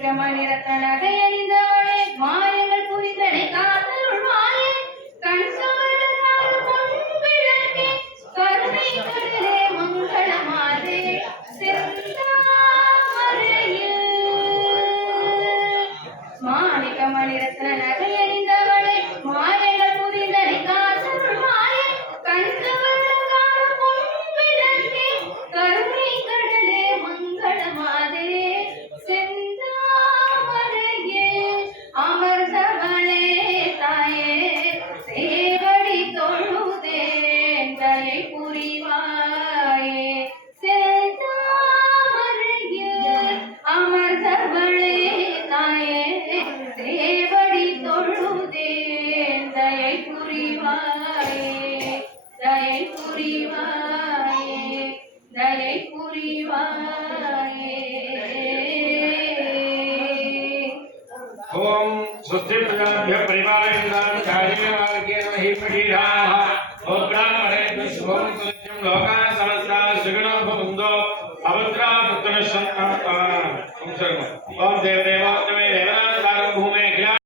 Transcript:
பரிக்கிரம நிறத்த நகை அணிந்தவளே மாயங்கள் புரிந்தனை காத்தருள் மாயே கண் கருணை கடலே மங்களமாதே ఓం స్వస్తిభ్య పరిమాణం లోకా సమస్తా సుగుణో భవంతో అభద్రా పుత్ర ఓం దేవదేవాత్మే దేవ